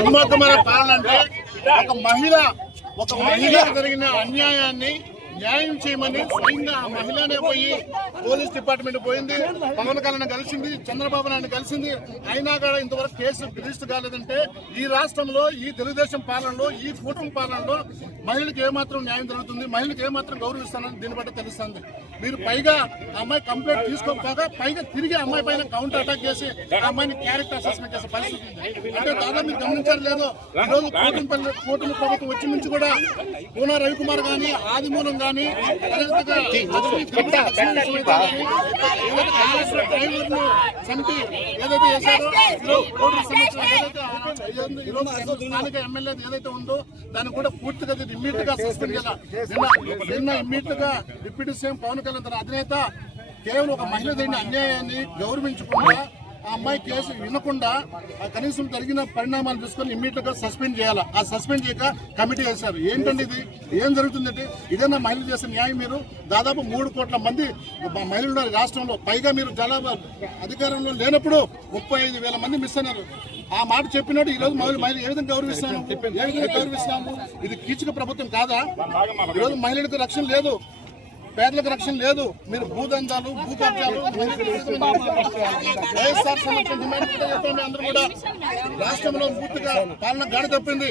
దుర్మార్గమైన పాలన అంటే ఒక మహిళ జరిగిన అన్యాయాన్ని న్యాయం చేయమని స్వయంగా ఆ మహిళనే పోయి పోలీస్ డిపార్ట్మెంట్ పోయింది, పవన్ కళ్యాణ్ కలిసింది, చంద్రబాబు నాయుడు కలిసింది, అయినా కూడా ఇంతవరకు కేసు రిజిస్టర్ కాలేదంటే ఈ రాష్ట్రంలో ఈ తెలుగుదేశం పాలనలో ఈ కూటమి పాలనలో మహిళలకు ఏమాత్రం న్యాయం జరుగుతుంది, మహిళలకు ఏమాత్రం గౌరవిస్తానని దీన్ని బట్టి తెలుస్తుంది. మీరు పైగా అమ్మాయి కంప్లైంట్ తీసుకోకపోగా పైగా తిరిగి అమ్మాయి పైన కౌంటర్ అటాక్ చేసి ఆ అమ్మాయిని క్యారెక్టర్ అసెస్మెంట్ చేసే పరిస్థితి ఉంది. అంటే దాదాపు మీరు గమనించారు లేదో, ఈరోజు కూటమి ప్రభుత్వం వచ్చి నుంచి కూడా పూనా రవికుమార్ కానీ ఆదిమూలం కానీ చంపి ఏదైతే చేశారో స్థానిక ఎమ్మెల్యే ఏదైతే ఉందో దాన్ని కూడా పూర్తిగా ఇమ్మీడియట్ గా సస్పెండ్ చేయాలి. నిన్న ఇమ్మీడియట్ గా డిప్యూటీ సీఎం పవన్ కళ్యాణ్ తన అధినేత కేవలం ఒక మహిళ జరిగిన అన్యాయాన్ని గౌరవించకుండా ఆ అమ్మాయి కేసు వినకుండా కనీసం జరిగిన పరిణామాలు చూసుకొని ఇమ్మీడియట్ గా సస్పెండ్ చేయాలి. ఆ సస్పెండ్ చేయక కమిటీ వేశారు. ఏంటంటే ఇది ఏం జరుగుతుందంటే ఇదేనా మహిళలు చేసే న్యాయం? మీరు దాదాపు 3 కోట్ల మంది మహిళలు ఉన్నారు రాష్ట్రంలో, పైగా మీరు జనాభా అధికారంలో లేనప్పుడు 35,000 మంది మిస్ అన్నారు. ఆ మాట చెప్పినట్టు ఈరోజు మహిళలు ఏ విధంగా గౌరవిస్తున్నాము? ఇది కీచక ప్రభుత్వం కాదా? ఈరోజు మహిళలకు రక్షణ లేదు, పేదలకు రక్షణ లేదు. మీరు భూదందాలు, భూ కబ్జాలు, వైఎస్ఆర్ సంబంధించిన డిమాండ్ కూడా చెప్పండి. అందరూ కూడా రాష్ట్రంలో పూర్తిగా పాలన గాడి తప్పింది.